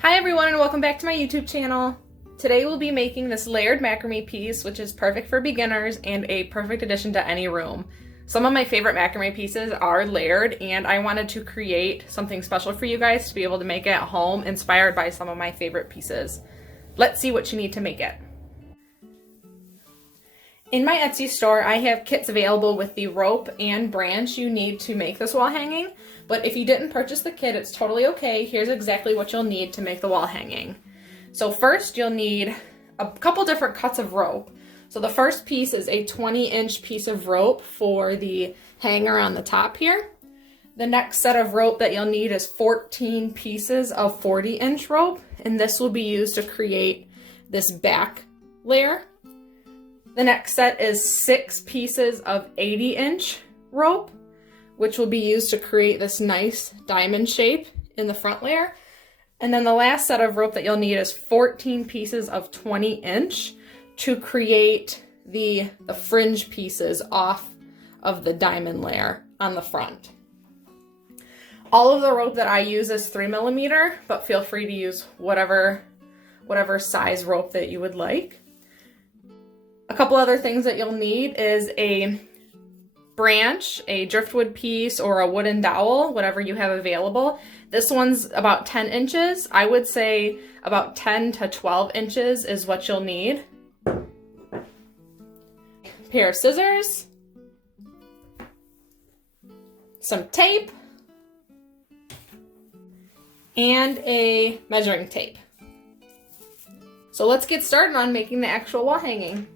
Hi everyone and welcome back to my YouTube channel. Today we'll be making this layered macrame piece, which is perfect for beginners and a perfect addition to any room. Some of my favorite macrame pieces are layered, and I wanted to create something special for you guys to be able to make it at home, inspired by some of my favorite pieces. Let's see what you need to make it. In my Etsy store, I have kits available with the rope and branch you need to make this wall hanging, but if you didn't purchase the kit, it's totally okay. Here's exactly what you'll need to make the wall hanging. So first, you'll need a couple different cuts of rope. So the first piece is a 20-inch piece of rope for the hanger on the top here. The next set of rope that you'll need is 14 pieces of 40-inch rope, and this will be used to create this back layer. The next set is 6 pieces of 80-inch rope, which will be used to create this nice diamond shape in the front layer. And then the last set of rope that you'll need is 14 pieces of 20-inch to create the fringe pieces off of the diamond layer on the front. All of the rope that I use is 3mm, but feel free to use whatever size rope that you would like. A couple other things that you'll need is a branch, a driftwood piece, or a wooden dowel, whatever you have available. This one's about 10 inches. I would say about 10 to 12 inches is what you'll need. A pair of scissors, some tape, and a measuring tape. So let's get started on making the actual wall hanging.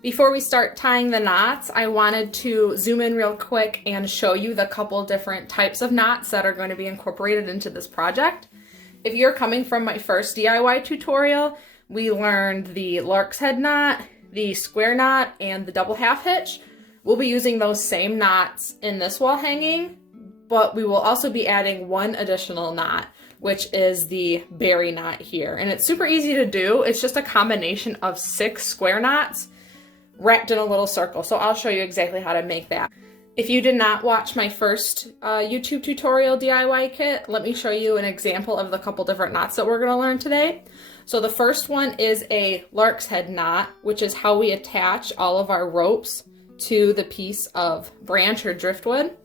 Before we start tying the knots, I wanted to zoom in real quick and show you the couple different types of knots that are going to be incorporated into this project. If you're coming from my first DIY tutorial, we learned the Larks Head knot, the square knot, and the double half hitch. We'll be using those same knots in this wall hanging, but we will also be adding one additional knot, which is the berry knot here. And it's super easy to do. It's just a combination of 6 square knots wrapped in a little circle. So I'll show you exactly how to make that. If you did not watch my first YouTube tutorial DIY kit, let me show you an example of the couple different knots that we're going to learn today. So the first one is a Larks Head knot, which is how we attach all of our ropes to the piece of branch or driftwood.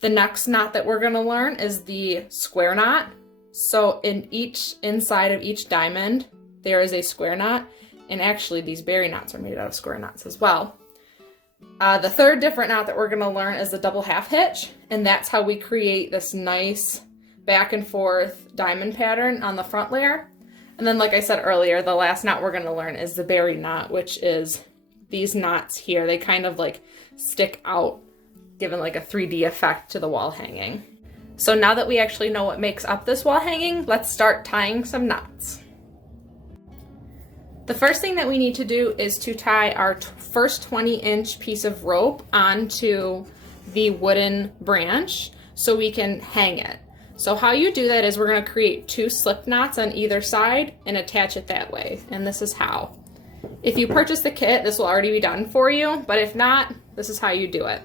The next knot that we're going to learn is the square knot. So inside of each diamond, there is a square knot. And actually, these berry knots are made out of square knots as well. The third different knot that we're going to learn is the double half hitch, and that's how we create this nice back and forth diamond pattern on the front layer. And then, like I said earlier, the last knot we're going to learn is the berry knot, which is these knots here. They kind of like stick out, giving like a 3D effect to the wall hanging. So now that we actually know what makes up this wall hanging, let's start tying some knots. The first thing that we need to do is to tie our first 20-inch piece of rope onto the wooden branch so we can hang it. So how you do that is we're going to create 2 slip knots on either side and attach it that way. And this is how. If you purchase the kit, this will already be done for you, but if not, this is how you do it.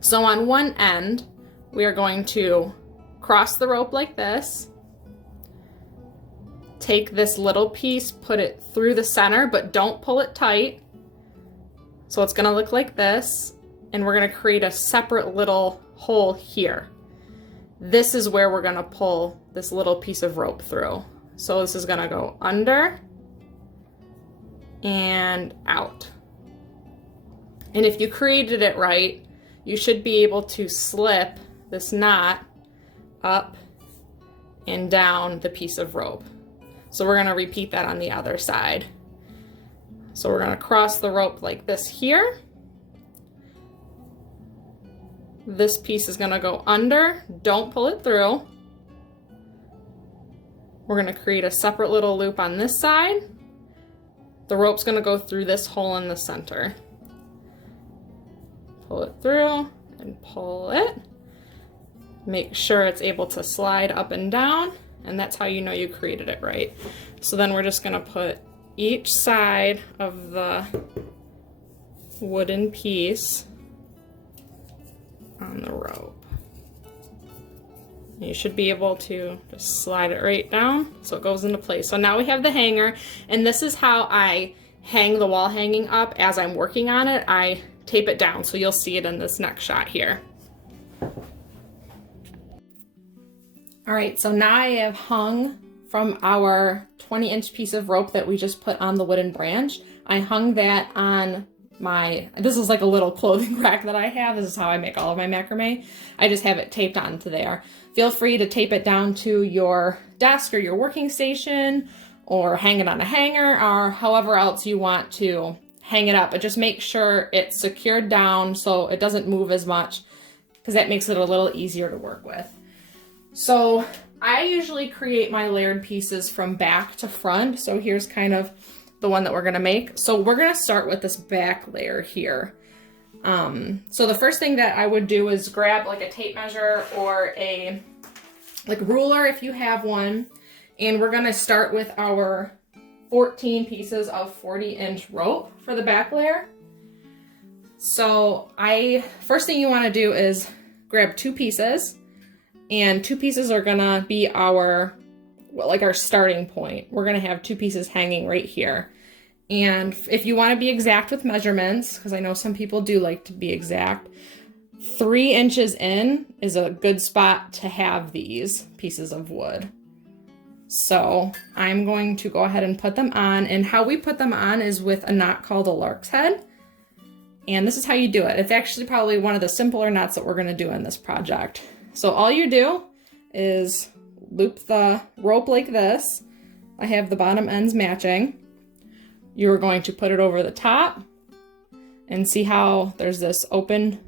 So on one end, we are going to cross the rope like this. Take this little piece, put it through the center, but don't pull it tight. So it's going to look like this, and we're going to create a separate little hole here. This is where we're going to pull this little piece of rope through. So this is going to go under and out. And if you created it right, you should be able to slip this knot up and down the piece of rope. So we're going to repeat that on the other side. So we're going to cross the rope like this here. This piece is going to go under. Don't pull it through. We're going to create a separate little loop on this side. The rope's going to go through this hole in the center. Pull it through and pull it. Make sure it's able to slide up and down. And that's how you know you created it right. So then we're just going to put each side of the wooden piece on the rope. You should be able to just slide it right down so it goes into place. So now we have the hanger, and this is how I hang the wall hanging up as I'm working on it. I tape it down, so you'll see it in this next shot here. All right, so now I have hung from our 20-inch piece of rope that we just put on the wooden branch. I hung that on this is like a little clothing rack that I have. This is how I make all of my macrame. I just have it taped onto there. Feel free to tape it down to your desk or your working station, or hang it on a hanger, or however else you want to hang it up. But just make sure it's secured down so it doesn't move as much, because that makes it a little easier to work with. So I usually create my layered pieces from back to front. So here's kind of the one that we're gonna make. So we're gonna start with this back layer here. So the first thing that I would do is grab like a tape measure or a ruler if you have one. And we're gonna start with our 14 pieces of 40-inch rope for the back layer. So first thing you wanna do is grab 2 pieces, and 2 pieces are gonna be our starting point. We're gonna have 2 pieces hanging right here. And if you wanna be exact with measurements, because I know some people do like to be exact, 3 inches in is a good spot to have these pieces of wood. So I'm going to go ahead and put them on, and how we put them on is with a knot called a Larks Head. And this is how you do it. It's actually probably one of the simpler knots that we're gonna do in this project. So all you do is loop the rope like this. I have the bottom ends matching. You're going to put it over the top, and see how there's this open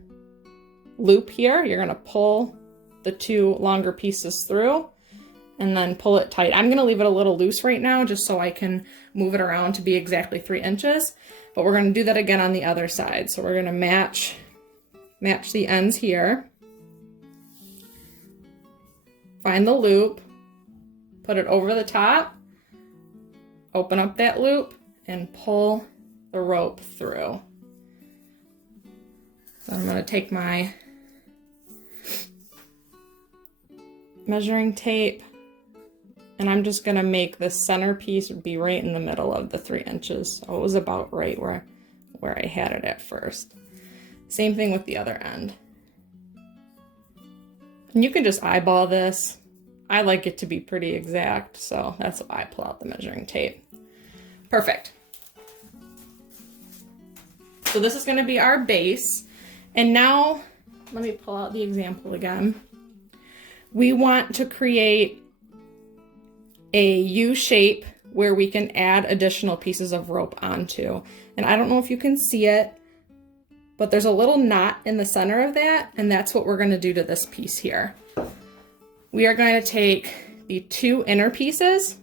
loop here. You're gonna pull the 2 longer pieces through and then pull it tight. I'm gonna leave it a little loose right now just so I can move it around to be exactly 3 inches, but we're gonna do that again on the other side. So we're gonna match the ends here. Find the loop, put it over the top, open up that loop, and pull the rope through. So I'm gonna take my measuring tape, and I'm just gonna make the center piece be right in the middle of the 3 inches. So it was about right where I had it at first. Same thing with the other end. And you can just eyeball this. I like it to be pretty exact, so that's why I pull out the measuring tape. Perfect. So this is gonna be our base. And now, let me pull out the example again. We want to create a U shape where we can add additional pieces of rope onto. And I don't know if you can see it, but there's a little knot in the center of that, and that's what we're gonna do to this piece here. We are going to take the 2 inner pieces,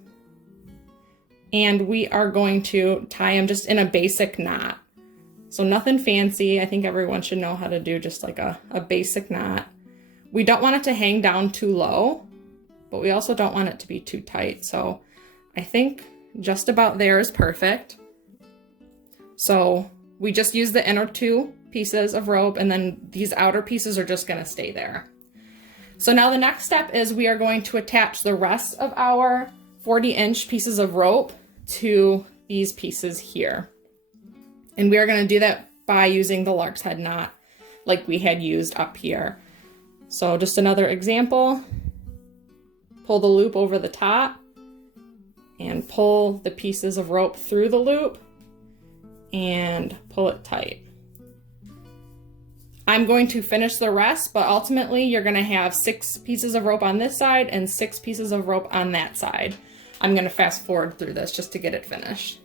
and we are going to tie them just in a basic knot. So nothing fancy. I think everyone should know how to do just like a basic knot. We don't want it to hang down too low, but we also don't want it to be too tight. So I think just about there is perfect. So we just use the inner 2 pieces of rope, and then these outer pieces are just gonna stay there. So now the next step is we are going to attach the rest of our 40-inch pieces of rope to these pieces here. And we are gonna do that by using the Larks Head knot like we had used up here. So just another example, pull the loop over the top and pull the pieces of rope through the loop and pull it tight. I'm going to finish the rest, but ultimately you're gonna have 6 pieces of rope on this side and 6 pieces of rope on that side. I'm gonna fast forward through this just to get it finished.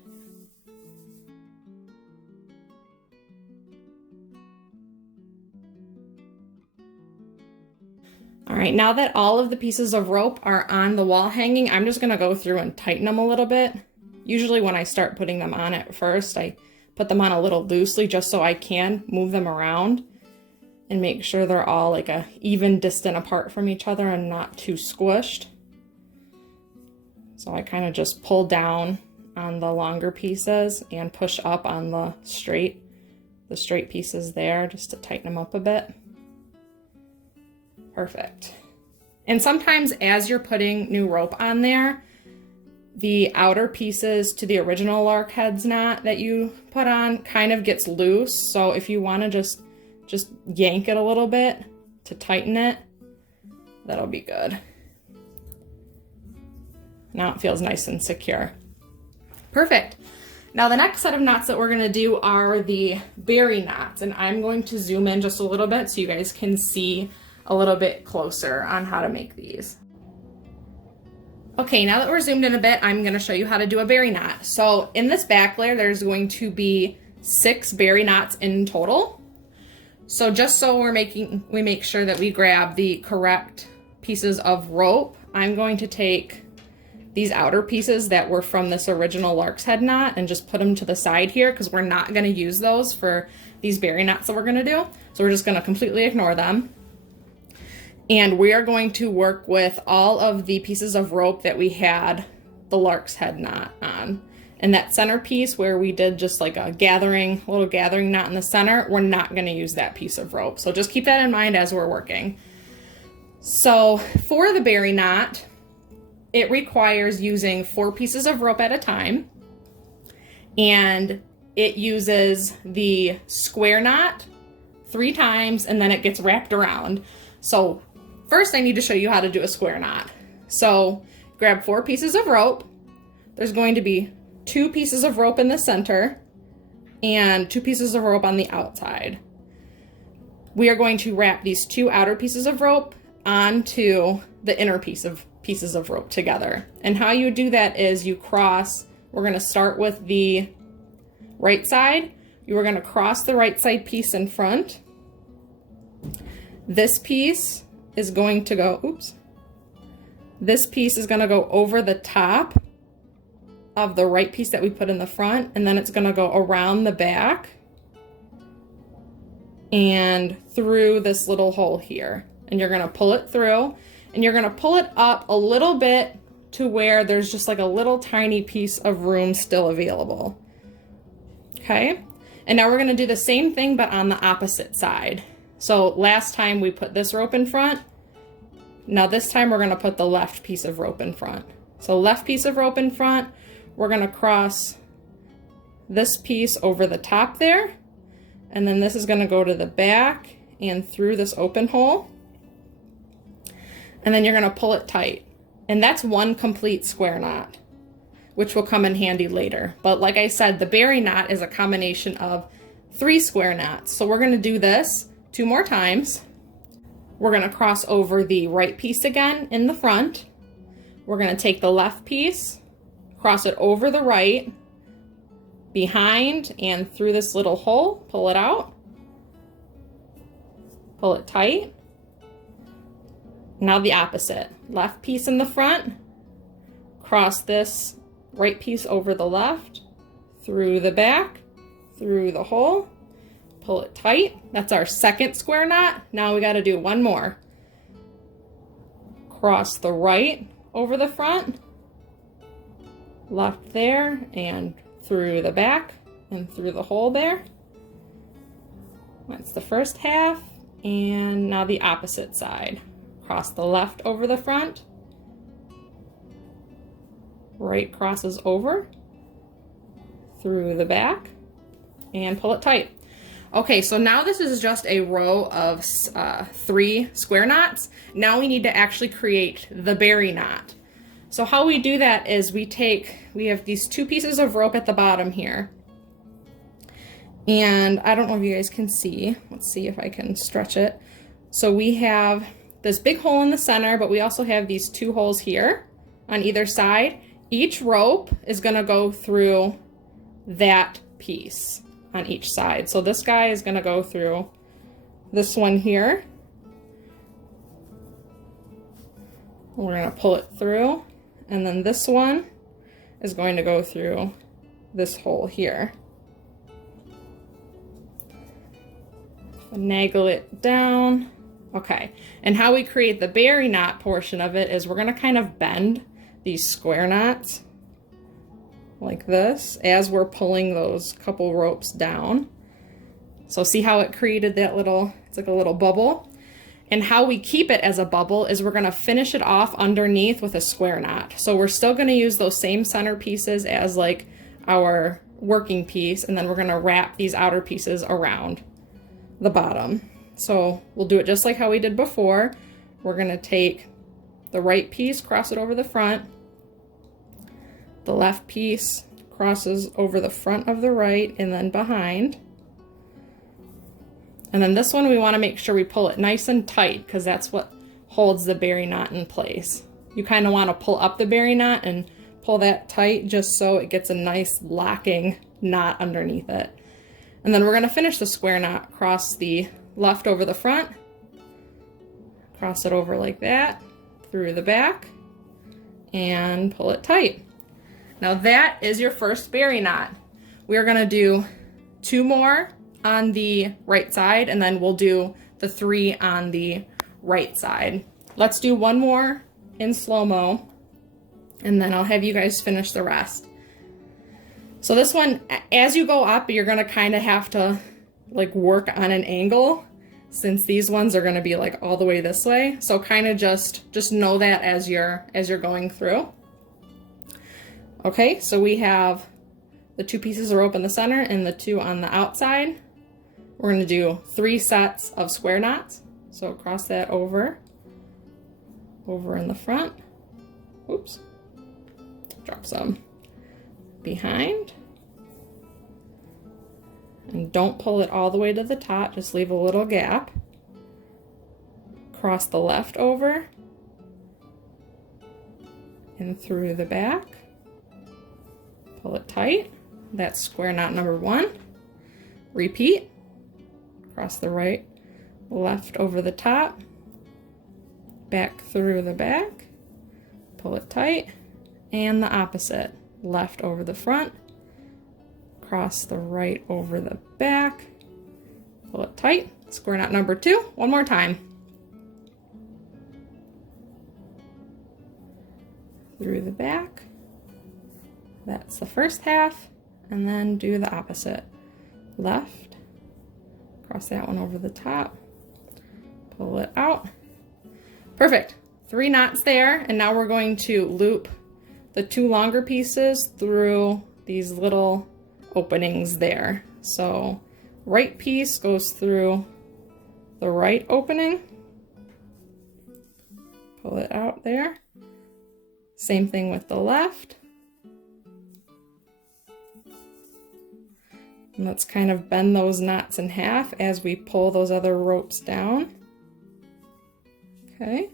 All right, now that all of the pieces of rope are on the wall hanging, I'm just gonna go through and tighten them a little bit. Usually when I start putting them on at first, I put them on a little loosely just so I can move them around and make sure they're all like a even distance apart from each other and not too squished. So I kind of just pull down on the longer pieces and push up on the straight pieces there just to tighten them up a bit. Perfect. And sometimes as you're putting new rope on there, the outer pieces to the original Lark Head's knot that you put on kind of gets loose. So if you want to just yank it a little bit to tighten it, that'll be good. Now it feels nice and secure. Perfect. Now the next set of knots that we're going to do are the berry knots, and I'm going to zoom in just a little bit so you guys can see a little bit closer on how to make these. Okay, now that we're zoomed in a bit, I'm going to show you how to do a berry knot. So in this back layer, there's going to be 6 berry knots in total. So just so we make sure that we grab the correct pieces of rope, I'm going to take these outer pieces that were from this original Lark's Head knot and just put them to the side here, because we're not going to use those for these berry knots that we're going to do. So we're just going to completely ignore them. And we are going to work with all of the pieces of rope that we had the Lark's Head knot on. And that center piece where we did just like a little gathering knot in the center, we're not going to use that piece of rope. So just keep that in mind as we're working. So for the berry knot, it requires using 4 pieces of rope at a time. And it uses the square knot 3 times, and then it gets wrapped around. So first I need to show you how to do a square knot. So grab 4 pieces of rope. There's going to be 2 pieces of rope in the center and 2 pieces of rope on the outside. We are going to wrap these 2 outer pieces of rope onto the inner pieces of rope together. And how you do that is you cross, we're going to start with the right side. You are going to cross the right side piece in front. This piece is going to go, this piece is going to go over the top of the right piece that we put in the front, and then it's going to go around the back and through this little hole here. And you're going to pull it through, and you're going to pull it up a little bit to where there's just like a little tiny piece of room still available. Okay, and now we're going to do the same thing but on the opposite side. So last time we put this rope in front. Now this time we're going to put the left piece of rope in front. So left piece of rope in front, we're going to cross this piece over the top there, and then this is going to go to the back and through this open hole, and then you're going to pull it tight. And that's 1 complete square knot, which will come in handy later. But like I said, the berry knot is a combination of 3 square knots. So we're going to do this 2 more times. We're going to cross over the right piece again in the front. We're going to take the left piece, cross it over the right, behind and through this little hole, pull it out, pull it tight. Now the opposite, left piece in the front, cross this right piece over the left, through the back, through the hole, pull it tight. That's our 2nd square knot. Now we got to do 1 more. Cross the right over the front, left there, and through the back and through the hole there. That's the first half. And now the opposite side. Cross the left over the front, right crosses over, through the back, and pull it tight. Okay, so now this is just a row of 3 square knots. Now we need to actually create the berry knot. So how we do that is we have these 2 pieces of rope at the bottom here. And I don't know if you guys can see. Let's see if I can stretch it. So we have this big hole in the center, but we also have these 2 holes here on either side. Each rope is going to go through that piece on each side. So this guy is going to go through this one here. We're going to pull it through, and then this one is going to go through this hole here. Finagle it down. Okay, and how we create the berry knot portion of it is we're going to kind of bend these square knots like this as we're pulling those couple ropes down. So see how it created that little, it's like a little bubble. And how we keep it as a bubble is we're gonna finish it off underneath with a square knot. So we're still gonna use those same center pieces as like our working piece, and then we're gonna wrap these outer pieces around the bottom. So we'll do it just like how we did before. We're gonna take the right piece, cross it over the front. The left piece crosses over the front of the right and then behind. And then this one, we want to make sure we pull it nice and tight because that's what holds the berry knot in place. You kind of want to pull up the berry knot and pull that tight just so it gets a nice locking knot underneath it. And then we're going to finish the square knot, cross the left over the front, cross it over like that, through the back, and pull it tight. Now that is your first berry knot. We are going to do 2 more on the right side, and then we'll do the 3 on the right side. Let's do 1 more in slow-mo, and then I'll have you guys finish the rest. So this one, as you go up, you're gonna kind of have to like work on an angle since these ones are gonna be like all the way this way. So kind of just know that as you're going through. Okay, so we have the 2 pieces of rope in the center and the 2 on the outside. We're going to do 3 sets of square knots. So cross that over in the front. Oops. Drop some behind. And don't pull it all the way to the top, just leave a little gap. Cross the left over and through the back. Pull it tight. That's square knot number 1. Repeat. Cross the right, left over the top, back through the back, pull it tight, and the opposite. Left over the front, cross the right over the back, pull it tight. Square knot number 2, one more time. Through the back. That's the first half, and then do the opposite. Left, cross that one over the top, pull it out. Perfect. 3 knots there, and now we're going to loop the 2 longer pieces through these little openings there. So right piece goes through the right opening, pull it out there. Same thing with the left. And let's kind of bend those knots in half as we pull those other ropes down. Okay.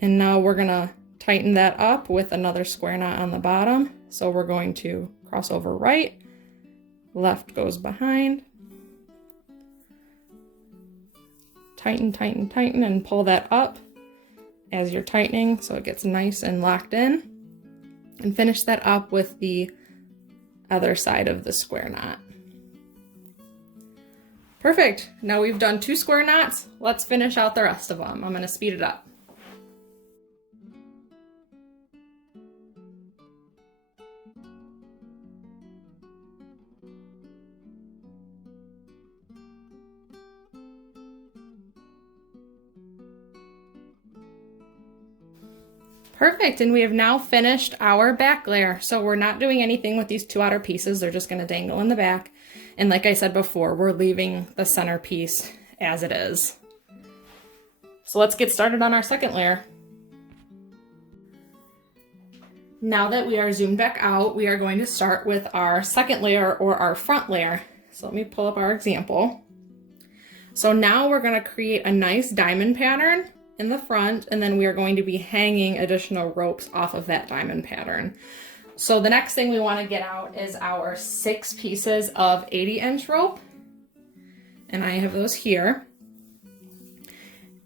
And now we're gonna tighten that up with another square knot on the bottom. So we're going to cross over right, left goes behind. Tighten, tighten, tighten, and pull that up as you're tightening so it gets nice and locked in. And finish that up with the other side of the square knot. Perfect. Now we've done 2 square knots. Let's finish out the rest of them. I'm going to speed it up. Perfect, and we have now finished our back layer. So we're not doing anything with these 2 outer pieces. They're just gonna dangle in the back. And like I said before, we're leaving the center piece as it is. So let's get started on our second layer. Now that we are zoomed back out, we are going to start with our second layer or our front layer. So let me pull up our example. So now we're gonna create a nice diamond pattern in the front, and then we are going to be hanging additional ropes off of that diamond pattern. So the next thing we want to get out is our 6 pieces of 80-inch rope, and I have those here.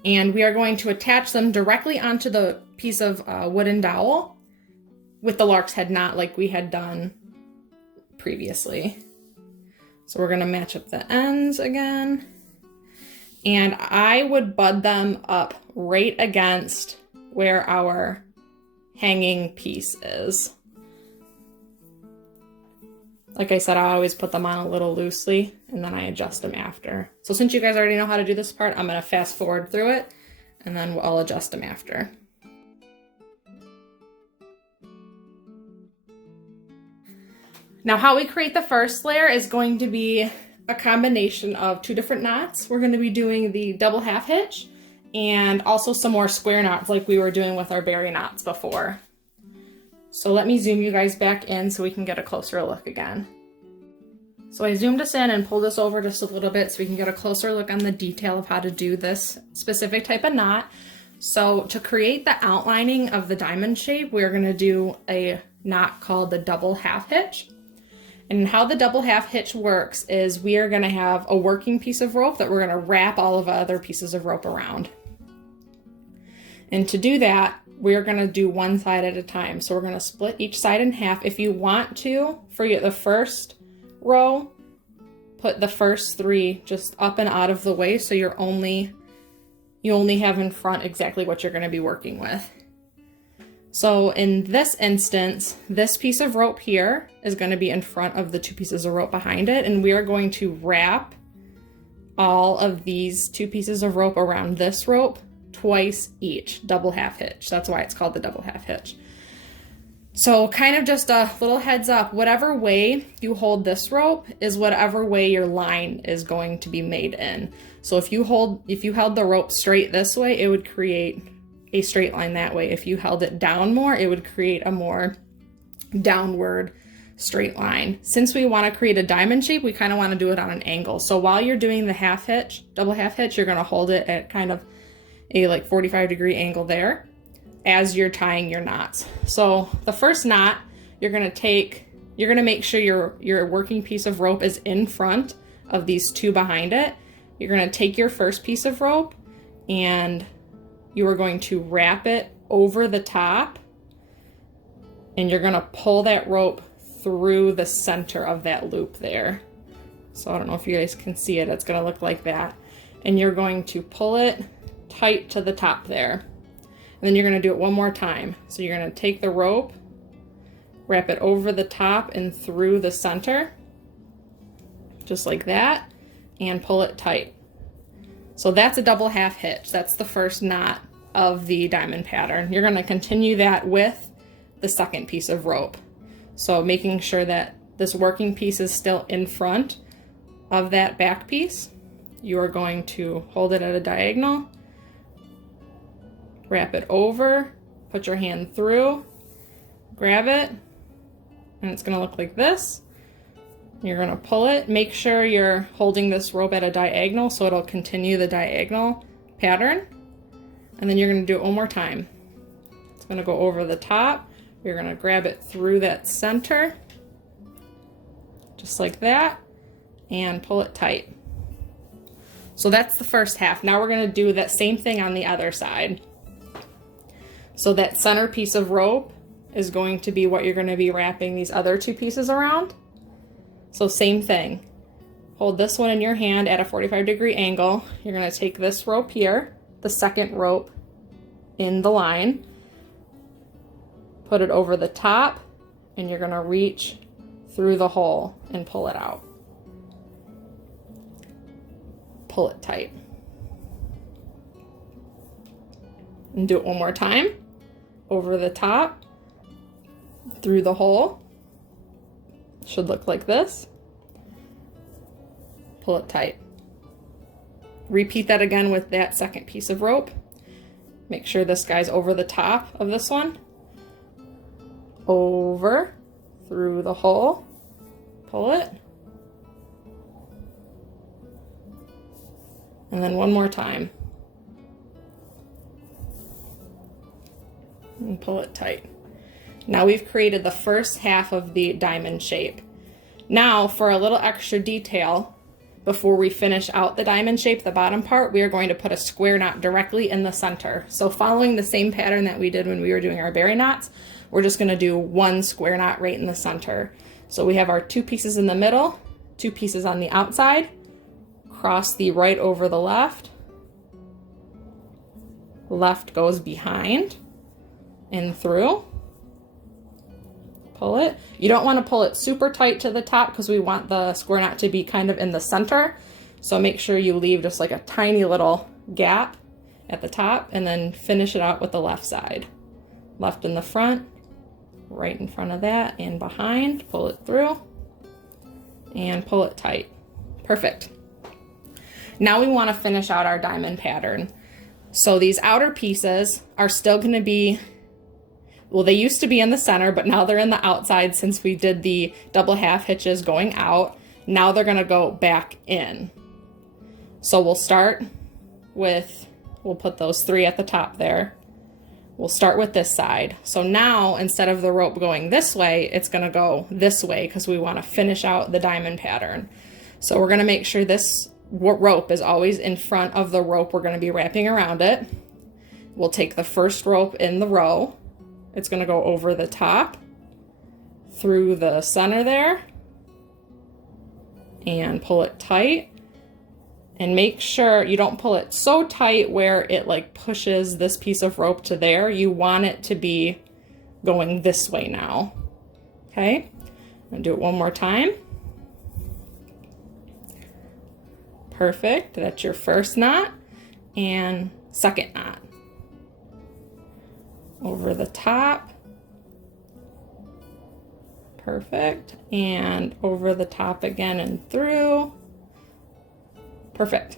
And we are going to attach them directly onto the piece of wooden dowel with the Larks Head knot like we had done previously. So we're going to match up the ends again. And I would bud them up right against where our hanging piece is. Like I said, I always put them on a little loosely and then I adjust them after. So since you guys already know how to do this part, I'm gonna fast forward through it and then I'll adjust them after. Now how we create the first layer is going to be a combination of 2 different knots. We're gonna be doing the double half hitch and also some more square knots like we were doing with our berry knots before. So let me zoom you guys back in so we can get a closer look again. So I zoomed us in and pulled us over just a little bit so we can get a closer look on the detail of how to do this specific type of knot. So to create the outlining of the diamond shape, we're gonna do a knot called the double half hitch. And how the double half hitch works is we are gonna have a working piece of rope that we're gonna wrap all of the other pieces of rope around. And to do that, we're gonna do one side at a time. So we're gonna split each side in half. If you want to, for the first row, put the first 3 just up and out of the way so you only have in front exactly what you're gonna be working with. So in this instance, this piece of rope here is going to be in front of the 2 pieces of rope behind it, and we are going to wrap all of these 2 pieces of rope around this rope twice each, double half hitch. That's why it's called the double half hitch. So kind of just a little heads up, whatever way you hold this rope is whatever way your line is going to be made in. So if you held the rope straight this way, it would create a straight line that way. If you held it down more, it would create a more downward straight line. Since we want to create a diamond shape, we kind of want to do it on an angle. So while you're doing the half hitch, double half hitch, you're going to hold it at kind of a like 45-degree angle there as you're tying your knots. So the first knot, you're going to make sure your working piece of rope is in front of these 2 behind it. You're going to take your first piece of rope and you are going to wrap it over the top and you're gonna pull that rope through the center of that loop there. So I don't know if you guys can see it, it's gonna look like that. And you're going to pull it tight to the top there. And then you're gonna do it one more time. So you're gonna take the rope, wrap it over the top and through the center, just like that, and pull it tight. So that's a double half hitch. That's the first knot of the diamond pattern. You're gonna continue that with the second piece of rope. So making sure that this working piece is still in front of that back piece, you are going to hold it at a diagonal, wrap it over, put your hand through, grab it, and it's gonna look like this. You're gonna pull it. Make sure you're holding this rope at a diagonal so it'll continue the diagonal pattern. And then you're gonna do it one more time. It's gonna go over the top. You're gonna grab it through that center, just like that, and pull it tight. So that's the first half. Now we're gonna do that same thing on the other side. So that center piece of rope is going to be what you're gonna be wrapping these other 2 pieces around. So same thing, hold this one in your hand at a 45-degree angle. You're gonna take this rope here, the second rope in the line, put it over the top, and you're gonna reach through the hole and pull it out. Pull it tight. And do it one more time, over the top, through the hole. Should look like this. Pull it tight. Repeat that again with that second piece of rope. Make sure this guy's over the top of this one. Over, through the hole, pull it. And then one more time. And pull it tight. Now we've created the first half of the diamond shape. Now for a little extra detail, before we finish out the diamond shape, the bottom part, we are going to put a square knot directly in the center. So following the same pattern that we did when we were doing our berry knots, we're just gonna do one square knot right in the center. So we have our 2 pieces in the middle, 2 pieces on the outside, cross the right over the left, left goes behind and through, pull it. You don't want to pull it super tight to the top because we want the square knot to be kind of in the center. So make sure you leave just like a tiny little gap at the top and then finish it out with the left side. Left in the front, right in front of that and behind, pull it through and pull it tight. Perfect. Now we want to finish out our diamond pattern. So these outer pieces are still going to be, well, they used to be in the center, but now they're in the outside since we did the double half hitches going out. Now they're going to go back in. So we'll start with, we'll put those 3 at the top there. We'll start with this side. So now instead of the rope going this way, it's going to go this way because we want to finish out the diamond pattern. So we're going to make sure this rope is always in front of the rope we're going to be wrapping around it. We'll take the first rope in the row. It's going to go over the top, through the center there, and pull it tight. And make sure you don't pull it so tight where it like pushes this piece of rope to there. You want it to be going this way now. Okay, I'm gonna do it one more time. Perfect, that's your first knot and second knot. Over the top. Perfect, and over the top again and through. Perfect.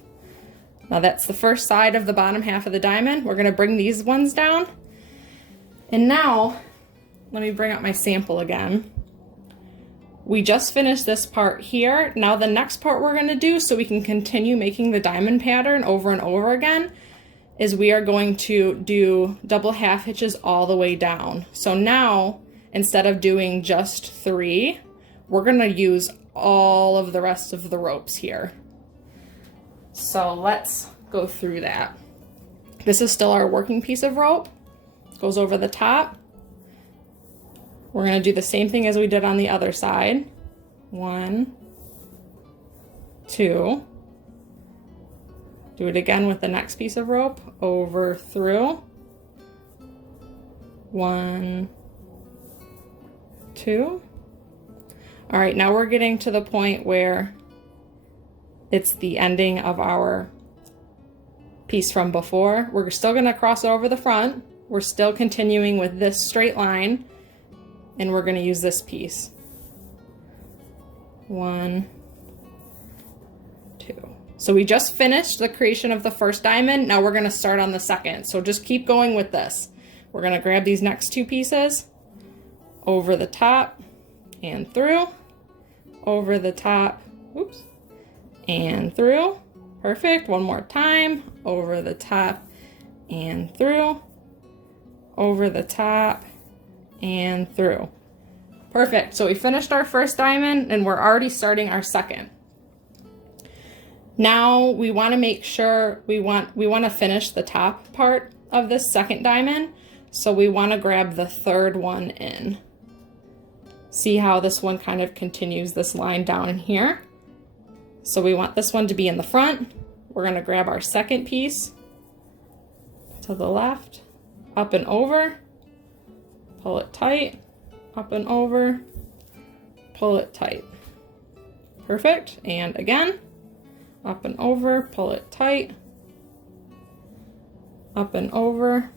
Now that's the first side of the bottom half of the diamond. We're gonna bring these ones down. And now, let me bring up my sample again. We just finished this part here. Now the next part we're gonna do, so we can continue making the diamond pattern over and over again, is we are going to do double half hitches all the way down. So now, instead of doing just 3, we're gonna use all of the rest of the ropes here. So let's go through that. This is still our working piece of rope. It goes over the top. We're going to do the same thing as we did on the other side. 1, 2. Do it again with the next piece of rope. Over, through. 1, 2. All right, now we're getting to the point where it's the ending of our piece from before. We're still gonna cross over the front. We're still continuing with this straight line, and we're gonna use this piece. 1, 2. So we just finished the creation of the first diamond. Now we're gonna start on the second. So just keep going with this. We're gonna grab these next 2 pieces, over the top and through, over the top, oops, and through. Perfect. One more time. Over the top and through. Over the top and through. Perfect. So we finished our first diamond and we're already starting our second. Now we want to make sure we want to finish the top part of this second diamond. So we want to grab the third one in. See how this one kind of continues this line down in here? So we want this one to be in the front. We're going to grab our second piece to the left, up and over, pull it tight, up and over, pull it tight. Perfect. And again, up and over, pull it tight, up and over,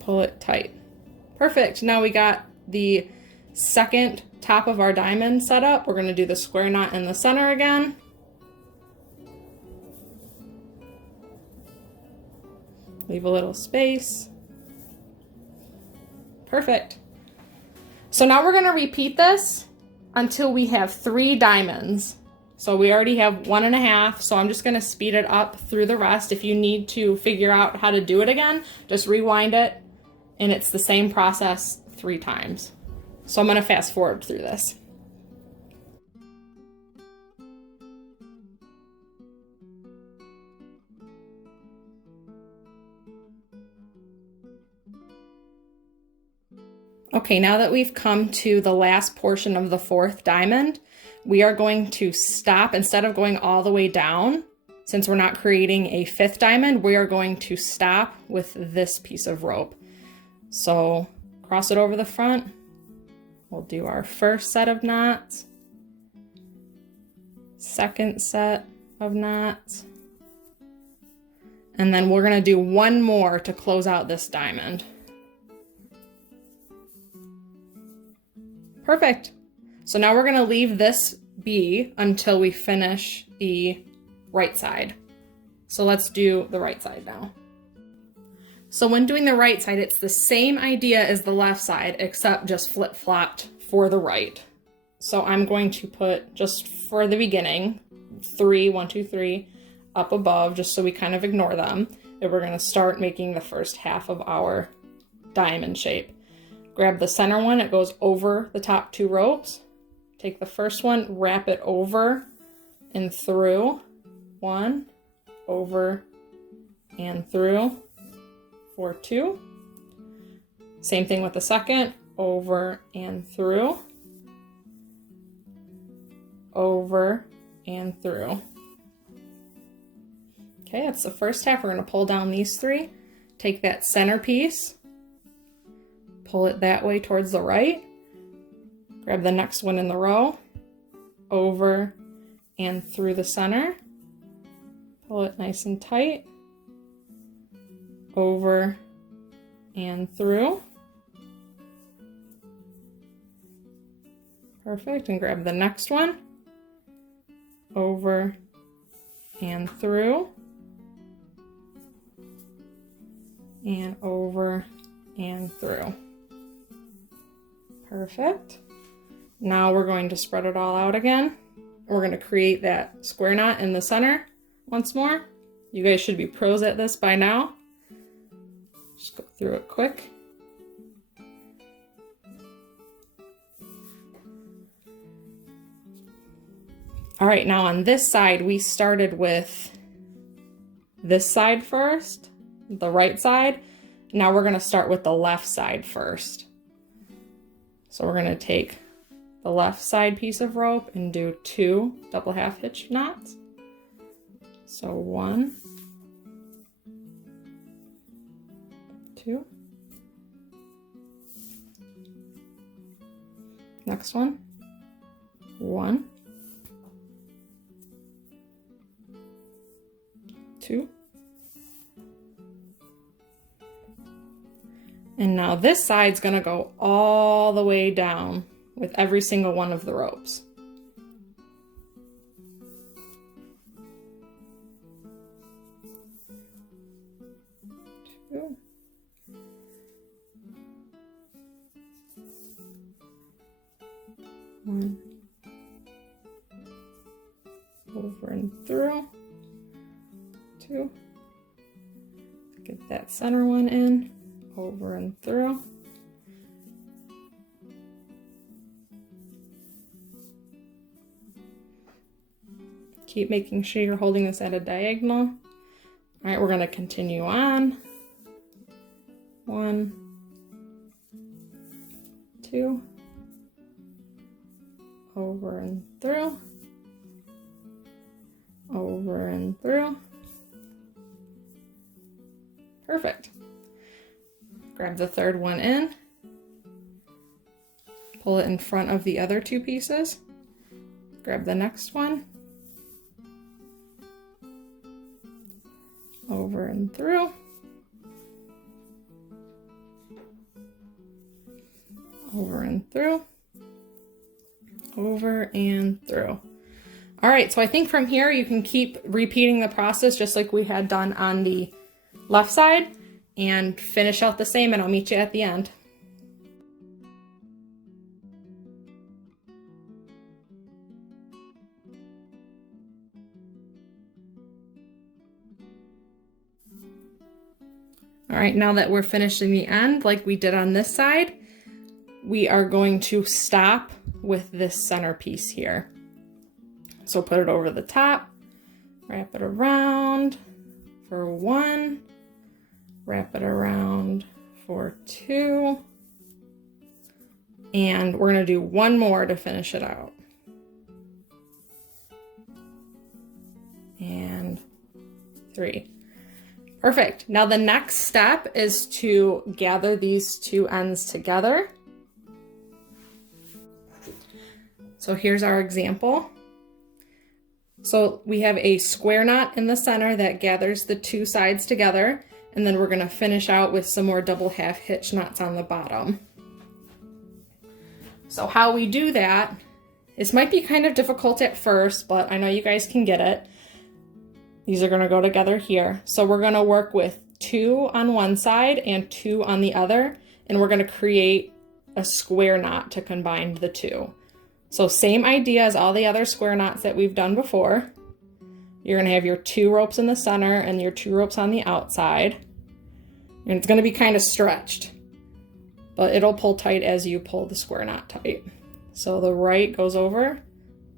pull it tight. Perfect. Now we got the second top of our diamond set up. We're going to do the square knot in the center again. Leave a little space. Perfect. So now we're going to repeat this until we have 3 diamonds. So we already have 1.5, so I'm just going to speed it up through the rest. If you need to figure out how to do it again, just rewind it, and it's the same process 3 times. So I'm going to fast forward through this. Okay, now that we've come to the last portion of the 4th diamond, we are going to stop. Instead of going all the way down, since we're not creating a 5th diamond, we are going to stop with this piece of rope. So cross it over the front. We'll do our first set of knots, second set of knots, and then we're gonna do one more to close out this diamond. Perfect. So now we're gonna leave this be until we finish the right side. So let's do the right side now. So when doing the right side, it's the same idea as the left side, except just flip-flopped for the right. So I'm going to put, just for the beginning, 3, 1, 2, 3, up above, just so we kind of ignore them. And we're gonna start making the first half of our diamond shape. Grab the center one, it goes over the top 2 ropes. Take the first one, wrap it over and through. 1, over and through for 2. Same thing with the second, over and through, over and through. Okay, that's the first half. We're going to pull down these 3, take that center piece, pull it that way towards the right, grab the next one in the row, over and through the center, pull it nice and tight, over and through. Perfect, and grab the next one, over and through, and over and through. Perfect. Now we're going to spread it all out again. We're going to create that square knot in the center once more. You guys should be pros at this by now. Just go through it quick. All right, now on this side, we started with this side first, the right side. Now we're going to start with the left side first. So we're going to take the left side piece of rope and do 2 double half hitch knots. So 1, 2. Next one, 1, 2. And now this side's gonna go all the way down with every single one of the ropes. 2. 1. Over and through. 2. Get that center one in. Over and through. Keep making sure you're holding this at a diagonal. All right, we're going to continue on. 1, 2, over and through, over and through. Perfect. Grab the third one in, pull it in front of the other 2 pieces, grab the next one, over and through, over and through, over and through. All right, so I think from here you can keep repeating the process just like we had done on the left side and finish out the same, and I'll meet you at the end. All right, now that we're finishing the end like we did on this side, we are going to stop with this center piece here. So put it over the top, wrap it around for 1, wrap it around for 2, and we're going to do one more to finish it out. And 3. Perfect. Now the next step is to gather these two ends together. So here's our example. So we have a square knot in the center that gathers the two sides together, and then we're going to finish out with some more double half hitch knots on the bottom. So how we do that, this might be kind of difficult at first, but I know you guys can get it. These are going to go together here. So we're going to work with 2 on one side and 2 on the other, and we're going to create a square knot to combine the two. So same idea as all the other square knots that we've done before. You're going to have your 2 ropes in the center and your 2 ropes on the outside. And it's going to be kind of stretched, but it'll pull tight as you pull the square knot tight. So the right goes over,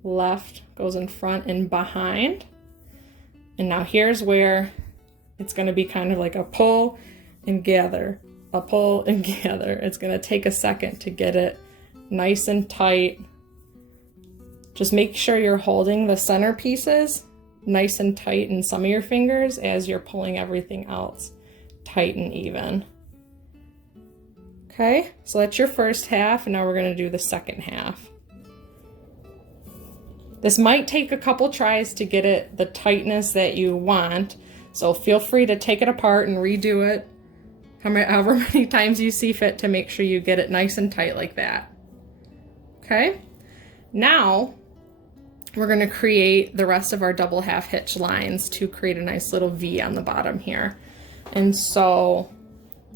left goes in front and behind. And now here's where it's going to be kind of like a pull and gather, a pull and gather. It's going to take a second to get it nice and tight. Just make sure you're holding the center pieces nice and tight in some of your fingers as you're pulling everything else tight and even. Okay, so that's your first half, and now we're going to do the second half. This might take a couple tries to get it the tightness that you want, so feel free to take it apart and redo it however many times you see fit to make sure you get it nice and tight like that. Okay, now we're going to create the rest of our double half hitch lines to create a nice little V on the bottom here. And so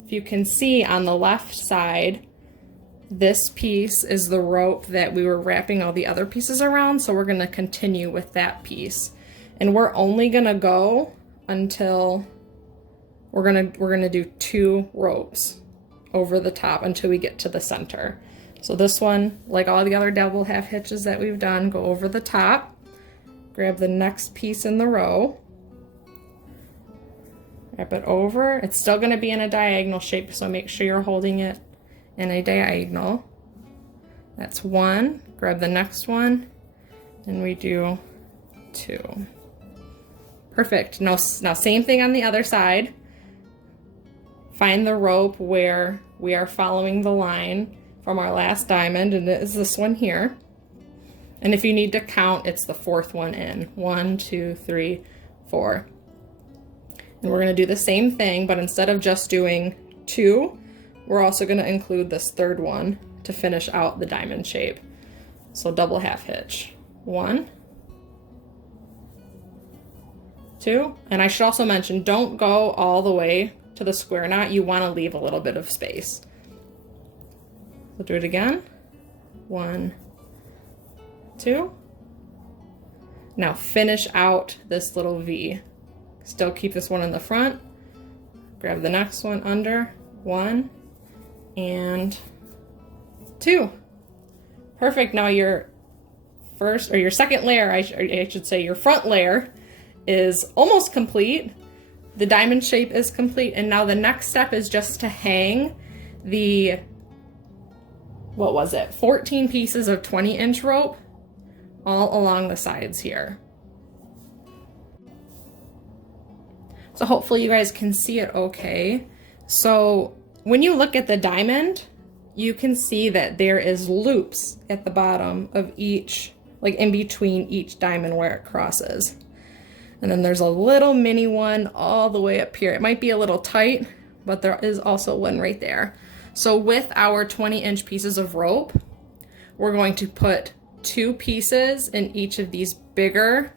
if you can see on the left side, this piece is the rope that we were wrapping all the other pieces around, so we're going to continue with that piece. And we're only going to go until we're going to do 2 ropes over the top until we get to the center. So this one, like all the other double half hitches that we've done, go over the top, grab the next piece in the row, wrap it over. It's still going to be in a diagonal shape, so make sure you're holding it in a diagonal. That's 1. Grab the next one, and we do 2. Perfect. Now same thing on the other side. Find the rope where we are following the line from our last diamond, and it is this one here. And if you need to count, it's the 4th one in. 1, 2, 3, 4. And we're going to do the same thing, but instead of just doing 2, we're also going to include this 3rd one to finish out the diamond shape. So double half hitch. 1, 2, and I should also mention, don't go all the way to the square knot. You want to leave a little bit of space. We'll do it again. 1, 2. Now finish out this little V. Still keep this one in the front. Grab the next one under. 1 and 2. Perfect. Now your first, or your second layer, I should say your front layer, is almost complete. The diamond shape is complete, and now the next step is just to hang the, what was it, 14 pieces of 20-inch rope all along the sides here. So hopefully you guys can see it okay. So when you look at the diamond, you can see that there is loops at the bottom of each, like in between each diamond where it crosses. And then there's a little mini one all the way up here. It might be a little tight, but there is also one right there. So with our 20-inch pieces of rope, we're going to put 2 pieces in each of these bigger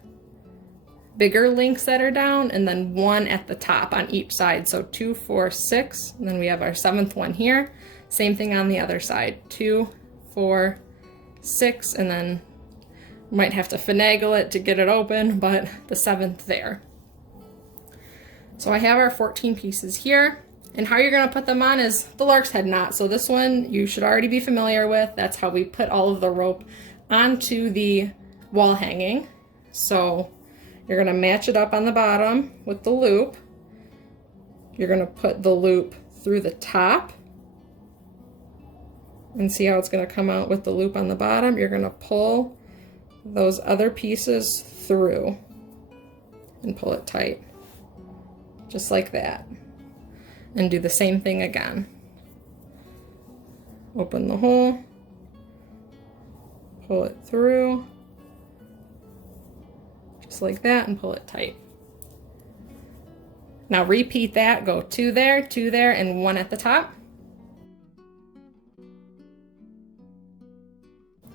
links that are down, and then 1 at the top on each side. So 2, 4, 6, and then we have our 7th one here. Same thing on the other side. 2, 4, 6, and then might have to finagle it to get it open, but the 7th there. So I have our 14 pieces here, and how you're going to put them on is the Larks Head knot. So this one you should already be familiar with. That's how we put all of the rope onto the wall hanging. So you're going to match it up on the bottom with the loop. You're going to put the loop through the top, and see how it's going to come out with the loop on the bottom. You're going to pull those other pieces through and pull it tight, just like that. And do the same thing again. Open the hole, pull it through, just like that, and pull it tight. Now repeat that, go two there, and one at the top.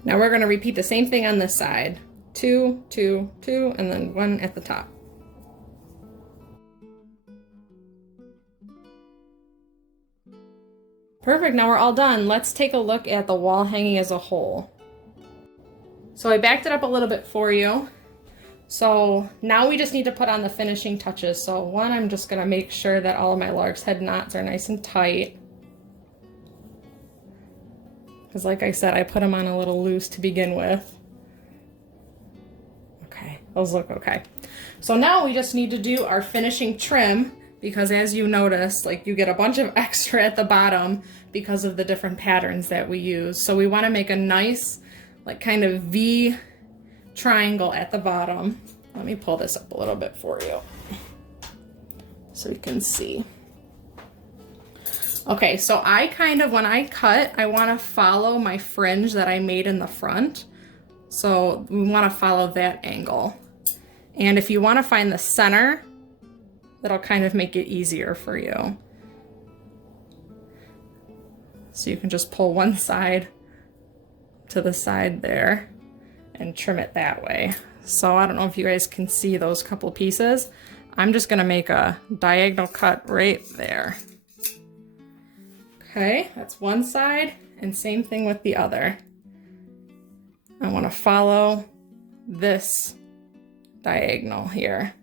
Now we're going to repeat the same thing on this side. 2, 2, 2, and then one at the top. Perfect, now we're all done. Let's take a look at the wall hanging as a whole. So I backed it up a little bit for you. So now we just need to put on the finishing touches. So one, I'm just gonna make sure that all of my Larks Head knots are nice and tight. Because like I said, I put them on a little loose to begin with. Okay, those look okay. So now we just need to do our finishing trim, because as you notice, like you get a bunch of extra at the bottom because of the different patterns that we use. So we want to make a nice, like kind of V triangle at the bottom. Let me pull this up a little bit for you so you can see. Okay, so I kind of, when I cut, I want to follow my fringe that I made in the front. So we want to follow that angle. And if you want to find the center, that'll kind of make it easier for you. So you can just pull one side to the side there and trim it that way. So I don't know if you guys can see those couple pieces. I'm just gonna make a diagonal cut right there. Okay, that's one side, and same thing with the other. I wanna follow this diagonal here.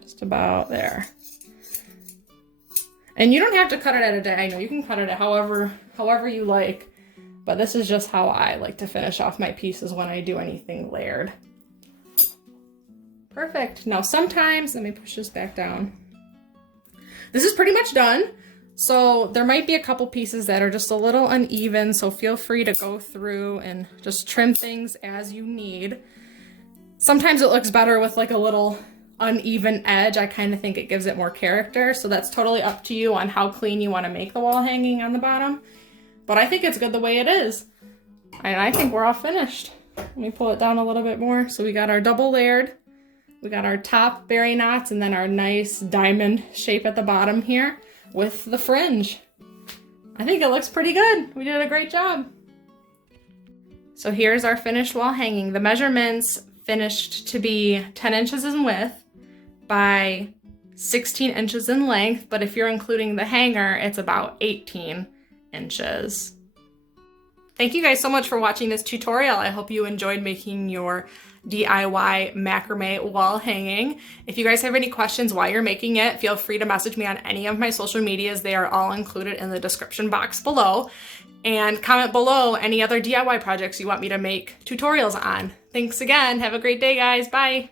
Just about there. And you don't have to cut it at a diagonal. You can cut it however you like. But this is just how I like to finish off my pieces when I do anything layered. Perfect. Now sometimes, let me push this back down. This is pretty much done. So there might be a couple pieces that are just a little uneven, so feel free to go through and just trim things as you need. Sometimes it looks better with like a little uneven edge. I kind of think it gives it more character, so that's totally up to you on how clean you want to make the wall hanging on the bottom. But I think it's good the way it is. And I think we're all finished. Let me pull it down a little bit more. So we got our double layered, we got our top berry knots, and then our nice diamond shape at the bottom here with the fringe. I think it looks pretty good. We did a great job. So here's our finished wall hanging. The measurements finished to be 10 inches in width by 16 inches in length, but if you're including the hanger, it's about 18 inches. Thank you guys so much for watching this tutorial. I hope you enjoyed making your DIY macrame wall hanging. If you guys have any questions while you're making it, feel free to message me on any of my social medias. They are all included in the description box below. And comment below any other DIY projects you want me to make tutorials on. Thanks again. Have a great day, guys. Bye.